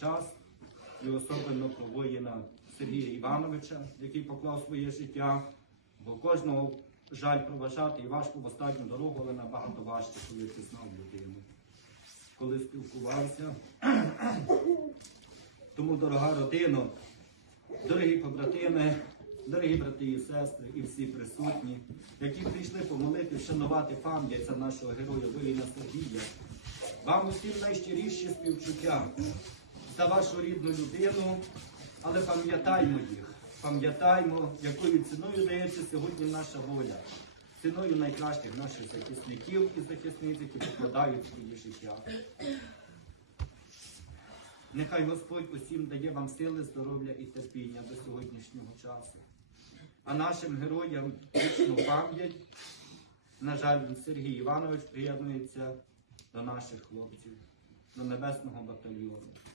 час і особливо про воїна Сергія Івановича, який поклав своє життя. Бо кожного жаль проважати і важко в останню дорогу, але набагато важче, коли ти знав людину, коли спілкувався. Тому, дорога родина, дорогі побратими, дорогі брати і сестри, і всі присутні, які прийшли помолити, вшанувати пам'ять нашого героя воїна Сергія, вам усім найщиріші співчуття за вашу рідну людину, але пам'ятаймо їх, пам'ятаймо, якою ціною дається сьогодні наша воля, ціною найкращих наших захисників і захисниць, які покладають свої життя. Нехай Господь усім дає вам сили, здоров'я і терпіння до сьогоднішнього часу. А нашим героям вічну пам'ять, на жаль, Сергій Іванович приєднується до наших хлопців, до небесного батальйону.